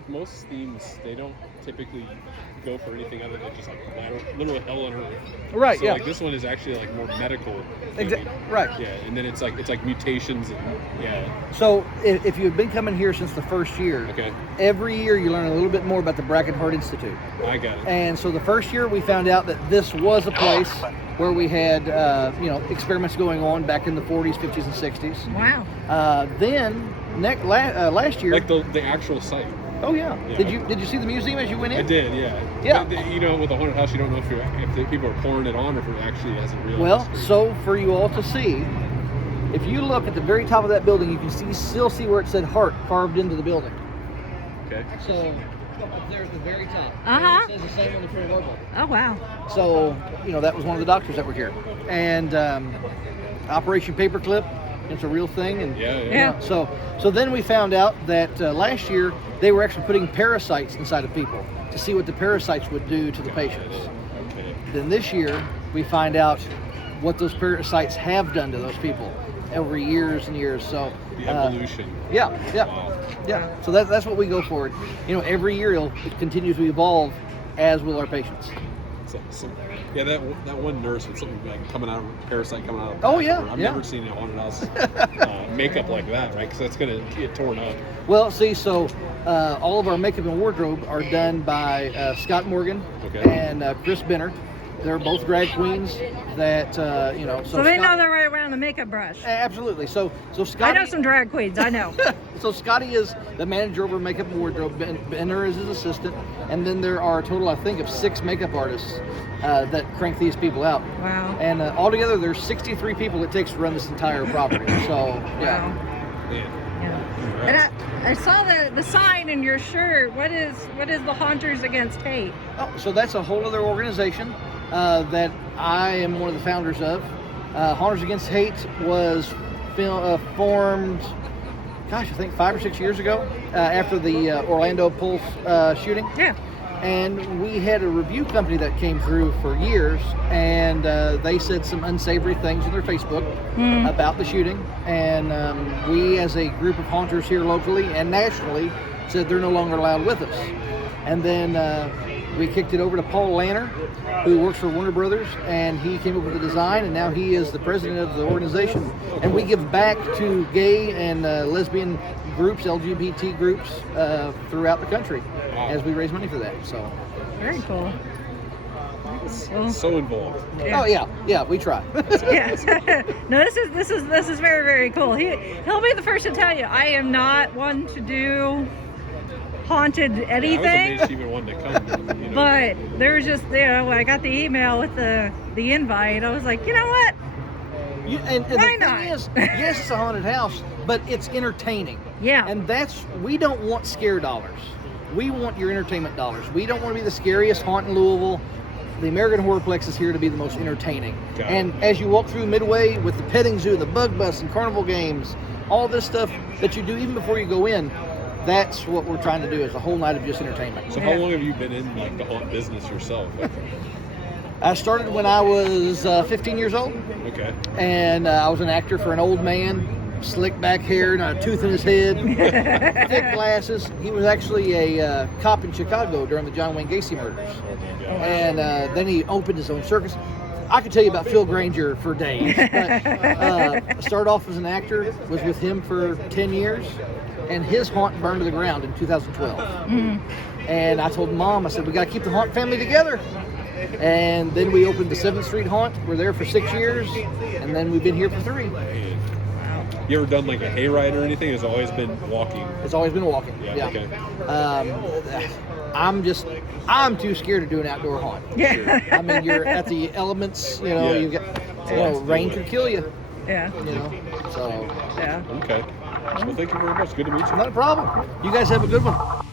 like most themes, they don't typically go for anything other than just like literal hell on earth. Right. So like this one is actually like more medical. Right. Yeah, and then it's like mutations and So if you've been coming here since the first year, every year you learn a little bit more about the American Heart Institute. I got it. And so the first year we found out that this was a place where we had experiments going on back in the 40s, 50s, and 60s. Wow. Then last year, like the actual site. Oh yeah. Did you see the museum as you went in? I did, yeah. Yeah. But, with a haunted house, you don't know if the people are pouring it on or if it actually has a real history. So for you all to see, if you look at the very top of that building, you can still see where it said heart carved into the building. Okay. So up there at the very top. Uh-huh. And it says the same on the front of our building. Oh wow. So that was one of the doctors that were here, and Operation Paperclip. It's a real thing, and So then we found out that last year they were actually putting parasites inside of people to see what the parasites would do to the patients. Okay. Then this year we find out what those parasites have done to those people over years and years. So the evolution. Yeah. So that's what we go for. Every year it continues to evolve, as will our patients. That one nurse with something like parasite coming out of. I've never seen a haunted house makeup like that, right? Because that's gonna get torn up. Well, see, so all of our makeup and wardrobe are done by Scott Morgan and Chris Benner. They're both drag queens that So they know their way around a makeup brush. Absolutely. So Scotty. I know some drag queens. I know. So Scotty is the manager over makeup and wardrobe. Benner is his assistant, and then there are a total, I think, of 6 makeup artists that crank these people out. Wow. And altogether, there's 63 people it takes to run this entire property. So wow. Man. Yeah. And I saw the sign in your shirt. What is the Haunters Against Hate? Oh, so that's a whole other organization that I am one of the founders of. Haunters Against Hate was formed, I think 5 or 6 years ago after the Orlando Pulse shooting. Yeah. And we had a review company that came through for years, and they said some unsavory things on their Facebook about the shooting. And we, as a group of haunters here locally and nationally, said they're no longer allowed with us. And then we kicked it over to Paul Lanner, who works for Warner Brothers, and he came up with the design, and now he is the president of the organization. And we give back to gay and lesbian groups, LGBT groups throughout the country as we raise money for that. So very cool. Well, so involved. Yeah. Oh yeah, we try. Yeah. No, this is very, very cool. He'll be the first to tell you, I am not one to do haunted anything. I was amazed she even wanted to come. But there was just, when I got the email with the invite, I was like, you know what? Why not? Yes, it's a haunted house, but it's entertaining. Yeah. And we don't want scare dollars. We want your entertainment dollars. We don't want to be the scariest haunt in Louisville. The American HorrorPlex is here to be the most entertaining. And as you walk through Midway with the petting zoo, the bug bus, and carnival games, all this stuff that you do even before you go in, that's what we're trying to do, is a whole night of just entertainment. So how long have you been in the haunt business yourself? I started when I was 15 years old. Okay. And I was an actor for an old man, slick back hair, not a tooth in his head, thick glasses. He was actually a cop in Chicago during the John Wayne Gacy murders. Oh, wow. And then he opened his own circus. I could tell you about Phil Granger for days. But, started off as an actor, was with him for 10 years, and his haunt burned to the ground in 2012. And I told Mom, I said, we got to keep the haunt family together. And then we opened the 7th Street Haunt. We're there for 6 years, and then we've been here for 3. Wow. You ever done like a hayride or anything? It's always been walking. It's always been walking. Yeah. Okay. I'm too scared to do an outdoor haunt. Yeah. I mean, you're at the elements. You get, rain could kill you. Yeah. So. Yeah. Okay. Well, thank you very much. Good to meet you. Not a problem. You guys have a good one.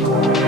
Bye.